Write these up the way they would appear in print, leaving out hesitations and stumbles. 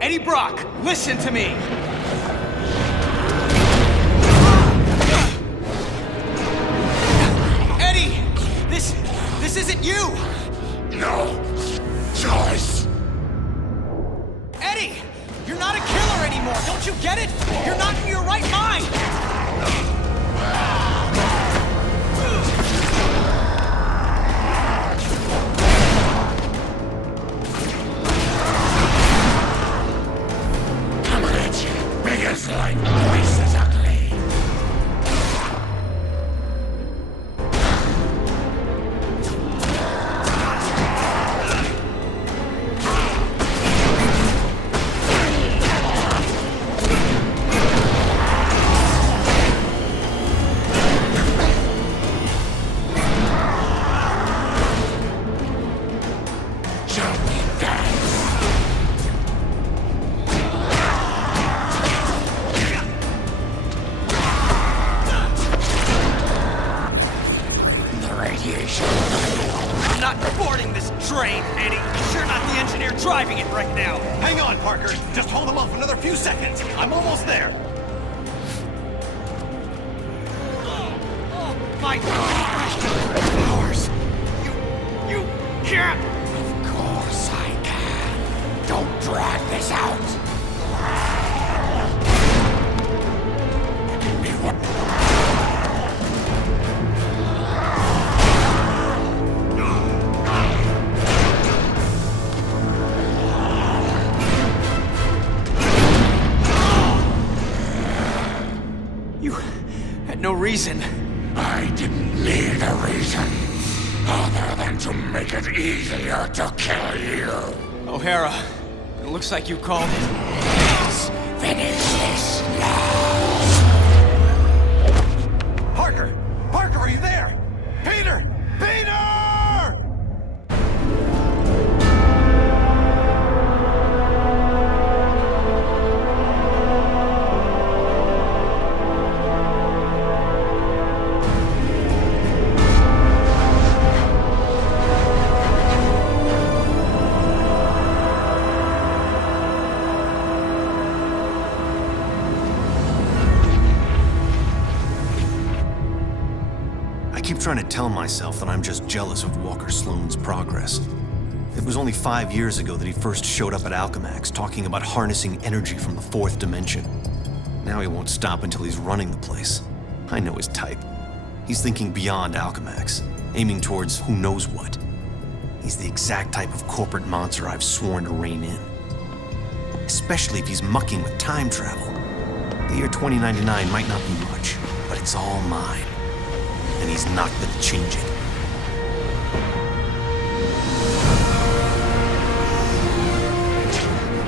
Eddie Brock, listen to me! Eddie! This isn't you! No choice. Eddie! You're not a killer anymore, don't you get it? You're not in your right mind! Like twice as ugly. I'm not boarding this train, Eddie. You're not the engineer driving it right now. Hang on, Parker. Just hold them off another few seconds. I'm almost there. Oh my powers. You can't. Of course I can. Don't drag this out. No reason. I didn't need a reason, other than to make it easier to kill you. O'Hara, it looks like you called it. Let's finish this now. Parker! Parker, are you there? Peter! Peter! I keep trying to tell myself that I'm just jealous of Walker Sloane's progress. It was only 5 years ago that he first showed up at Alchemax talking about harnessing energy from the fourth dimension. Now he won't stop until he's running the place. I know his type. He's thinking beyond Alchemax, aiming towards who knows what. He's the exact type of corporate monster I've sworn to rein in. Especially if he's mucking with time travel. The year 2099 might not be much, but it's all mine. And he's not gonna change it.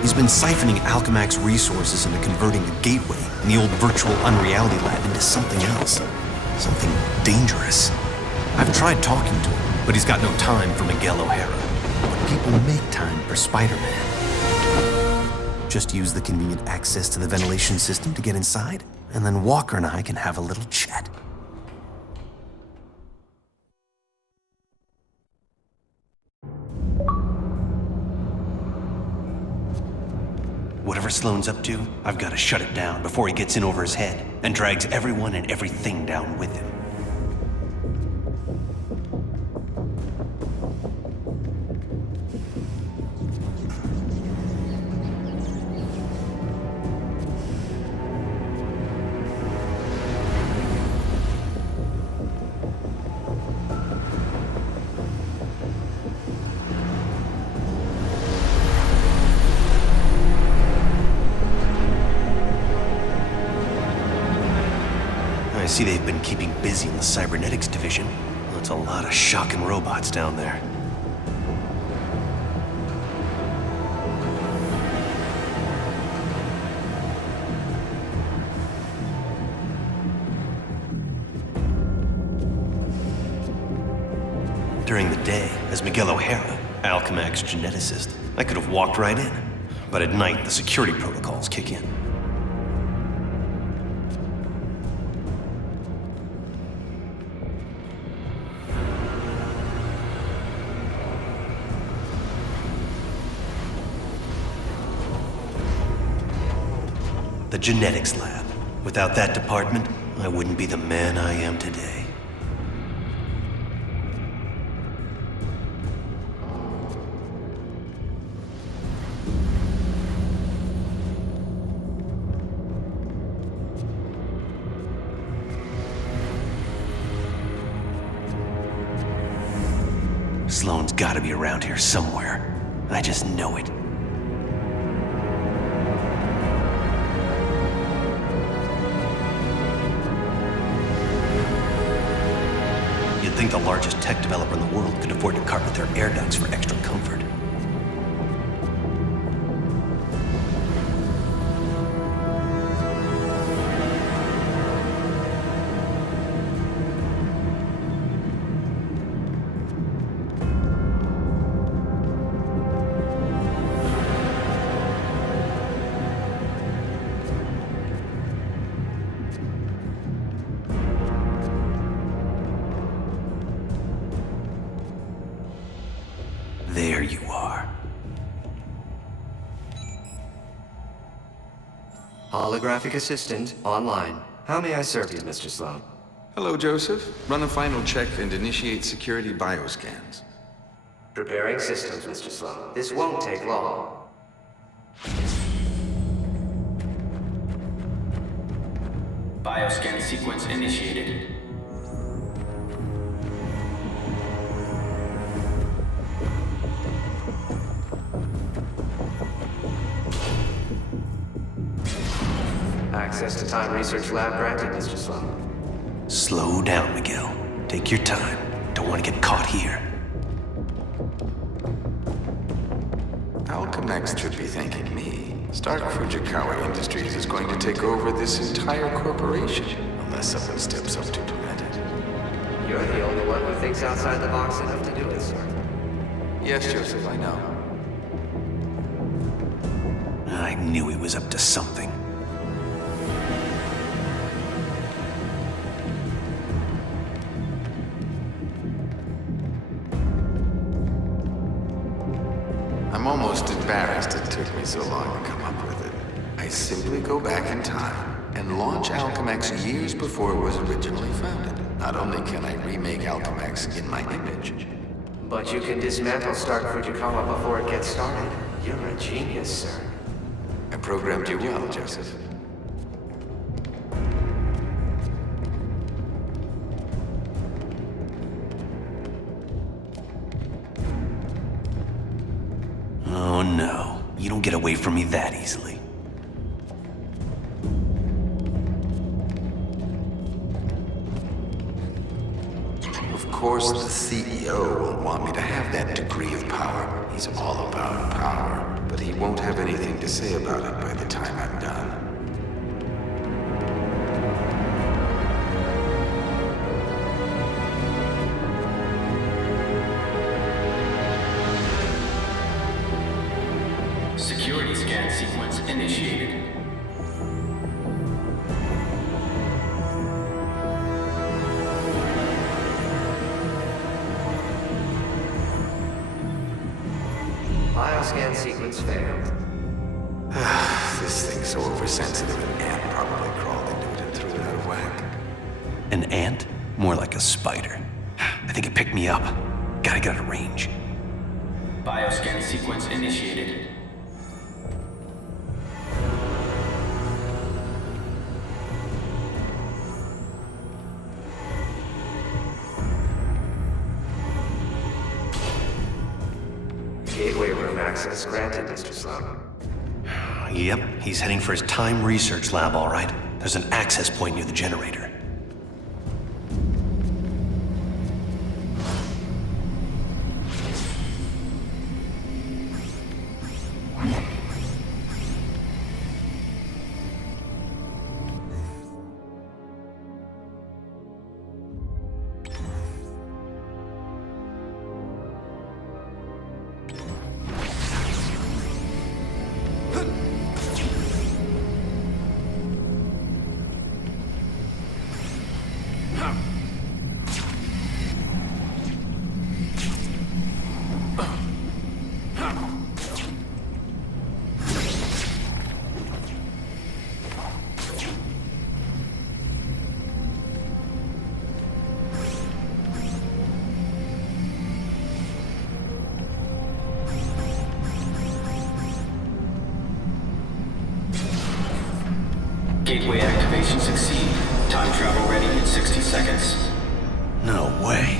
He's been siphoning Alchemax resources into converting the gateway in the old virtual unreality lab into something else. Something dangerous. I've tried talking to him, but he's got no time for Miguel O'Hara. But people make time for Spider-Man. Just use the convenient access to the ventilation system to get inside, and then Walker and I can have a little chat. Whatever Sloane's up to, I've got to shut it down before he gets in over his head and drags everyone and everything down with him. see they've been keeping busy in the cybernetics division. Well, that's a lot of shocking robots down there. During the day, as Miguel O'Hara, Alchemax geneticist, I could have walked right in. But at night, the security protocols kick in. The genetics lab. Without that department, I wouldn't be the man I am today. Sloane's gotta be around here somewhere. I just know it. You'd think the largest tech developer in the world could afford to carpet their air ducts for extra comfort. There you are. Holographic assistant online. How may I serve you, Mr. Sloane? Hello, Joseph. Run a final check and initiate security bioscans. Preparing systems, Mr. Sloane. This won't take long. Bioscan sequence initiated. Access to Time Research Lab granted, Mr. Sloane. Slow down, Miguel. Take your time. Don't want to get caught here. Alchemax should be thanking me. Stark Fujikawa Industries is going to take over this entire corporation, unless someone steps up to prevent it. You're the only one who thinks outside the box enough to do it, sir. Yes, Joseph, I know. I knew he was up to something. I'm almost embarrassed it took me so long to come up with it. I simply go back in time and launch Alchemax years before it was originally founded. Not only can I remake Alchemax in my image, But you can dismantle Stark Fujikawa before it gets started. You're a genius, sir. I programmed you well, Joseph. Oh no, you don't get away from me that easily. Of course, the CEO won't want me to have that degree of power. He's all about power, but he won't have anything to say about it by the time I'm done. Security scan sequence initiated. Bioscan sequence failed. This thing's so oversensitive, an ant probably crawled into it and threw it out of whack. An ant? More like a spider. I think it picked me up. Gotta get out of range. Bioscan sequence initiated. Gateway room access granted, Mr. Sloane. Yep, he's heading for his time research lab, all right. There's an access point near the generator. Gateway activation succeed. Time travel ready in 60 seconds. No way.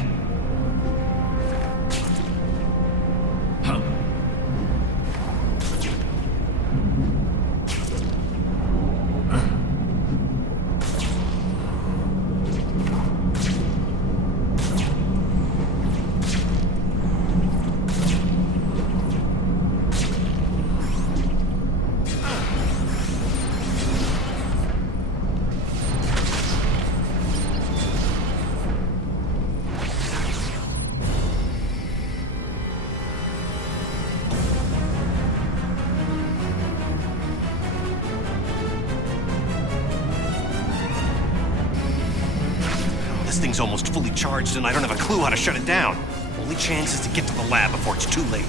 This thing's almost fully charged and I don't have a clue how to shut it down. Only chance is to get to the lab before it's too late.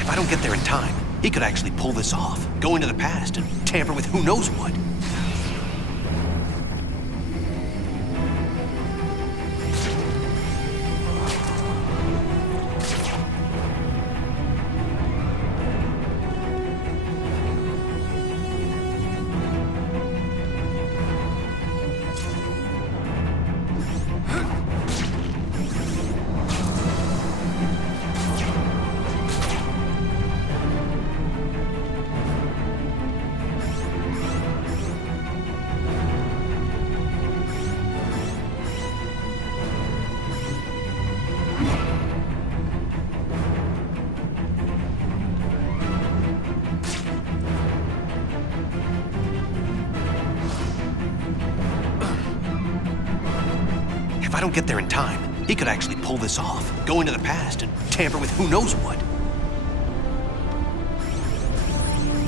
If I don't get there in time, he could actually pull this off, go into the past and tamper with who knows what. If I don't get there in time, he could actually pull this off, go into the past and tamper with who knows what.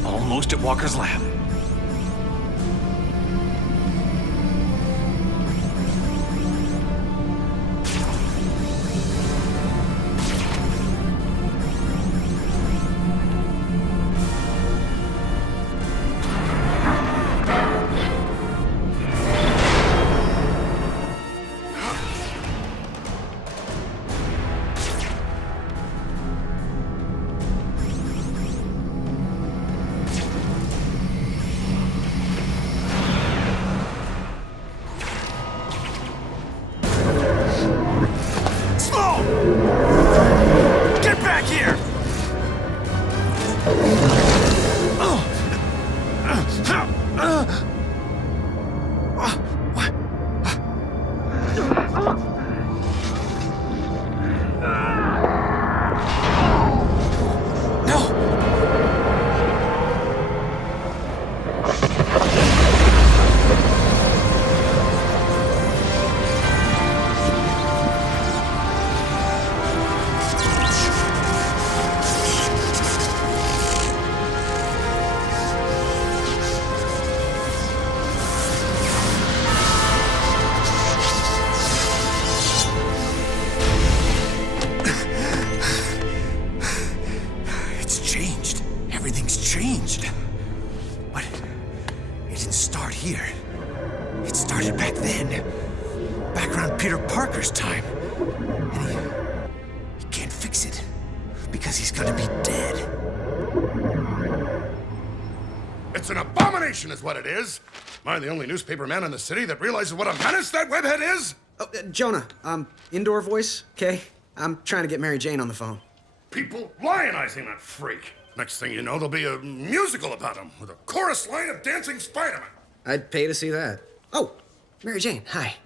Almost at Walker's lab. Is what it is. Am I the only newspaper man in the city that realizes what a menace that webhead is? Oh, Jonah, indoor voice, okay? I'm trying to get Mary Jane on the phone. People lionizing that freak. Next thing you know, there'll be a musical about him with a chorus line of dancing Spider-Man. I'd pay to see that. Oh, Mary Jane, hi.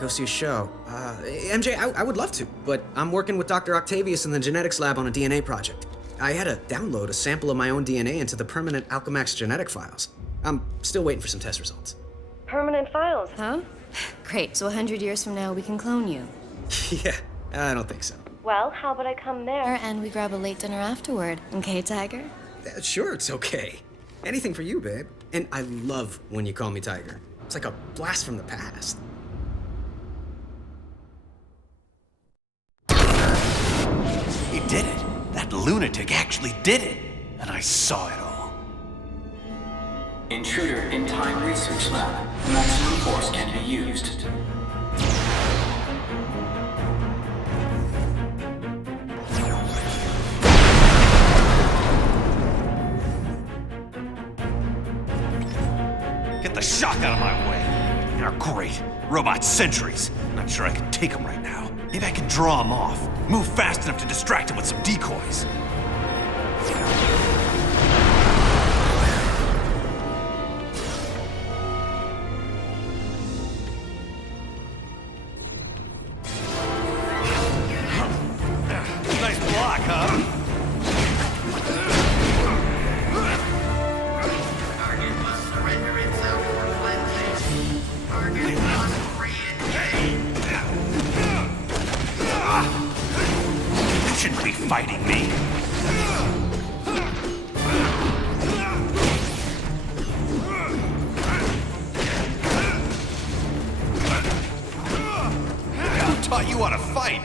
Go see a show. MJ, I would love to, but I'm working with Dr. Octavius in the genetics lab on a DNA project. I had to download a sample of my own DNA into the permanent Alchemax genetic files. I'm still waiting for some test results. Permanent files, huh? Great, so 100 years from now we can clone you. Yeah, I don't think so. Well, how about I come there and we grab a late dinner afterward, okay, Tiger? Sure, it's okay. Anything for you, babe. And I love when you call me Tiger. It's like a blast from the past. That lunatic actually did it, and I saw it all. Intruder in Time Research Lab. Maximum force can be used. Get the shock out of my way. Oh, great. Robot sentries. Not sure I can take them right now. Maybe I can draw them off. Move fast enough to distract them with some decoys. Nice block, huh? Target must surrender itself for cleansing. Target must re-engage. You shouldn't be fighting me. Who taught you how to fight?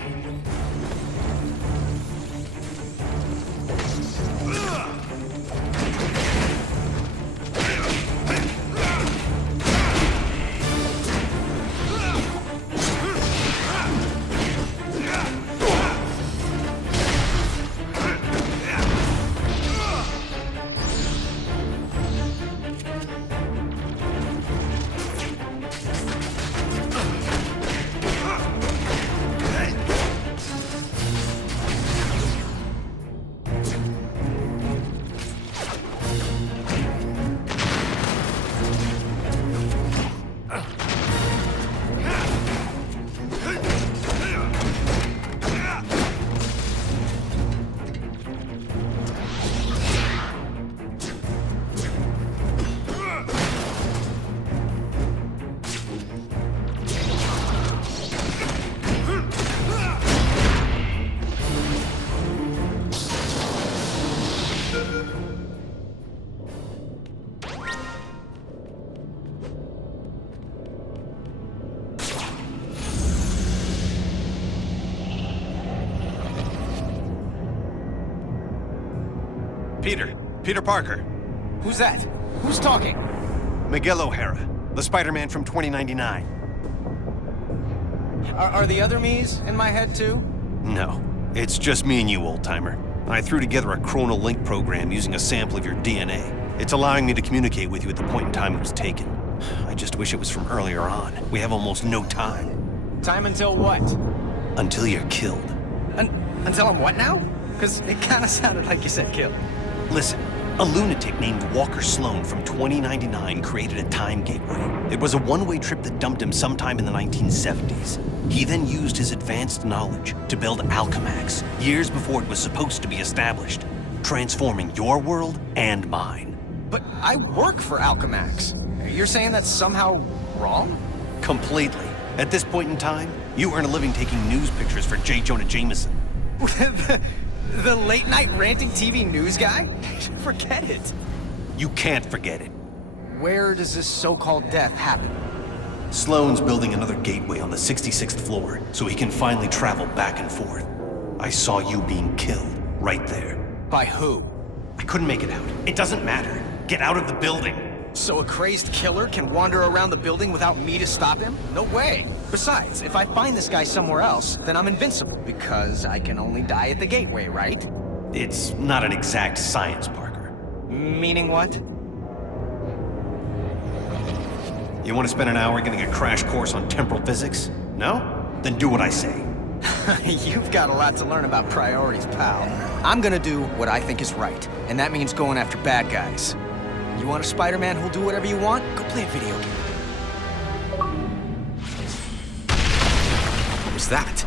Peter Parker. Who's that? Who's talking? Miguel O'Hara, the Spider-Man from 2099. Are the other me's in my head too? No, it's just me and you, old-timer. I threw together a Chronal link program using a sample of your DNA. It's allowing me to communicate with you at the point in time it was taken. I just wish it was from earlier on. We have almost no time. Time until what? Until you're killed. Until I'm what now? Because it kind of sounded like you said kill. Listen, a lunatic named Walker Sloane from 2099 created a time gateway. It was a one-way trip that dumped him sometime in the 1970s. He then used his advanced knowledge to build Alchemax, years before it was supposed to be established, transforming your world and mine. But I work for Alchemax. You're saying that's somehow wrong? Completely. At this point in time, you earn a living taking news pictures for J. Jonah Jameson. The late-night ranting TV news guy? Forget it. You can't forget it. Where does this so-called death happen? Sloane's building another gateway on the 66th floor, so he can finally travel back and forth. I saw you being killed, right there. By who? I couldn't make it out. It doesn't matter. Get out of the building. So a crazed killer can wander around the building without me to stop him? No way. Besides, if I find this guy somewhere else, then I'm invincible, because I can only die at the gateway, right? It's not an exact science, Parker. Meaning what? You want to spend an hour getting a crash course on temporal physics? No? Then do what I say. You've got a lot to learn about priorities, pal. I'm gonna do what I think is right, and that means going after bad guys. You want a Spider-Man who'll do whatever you want? Go play a video game. What was that?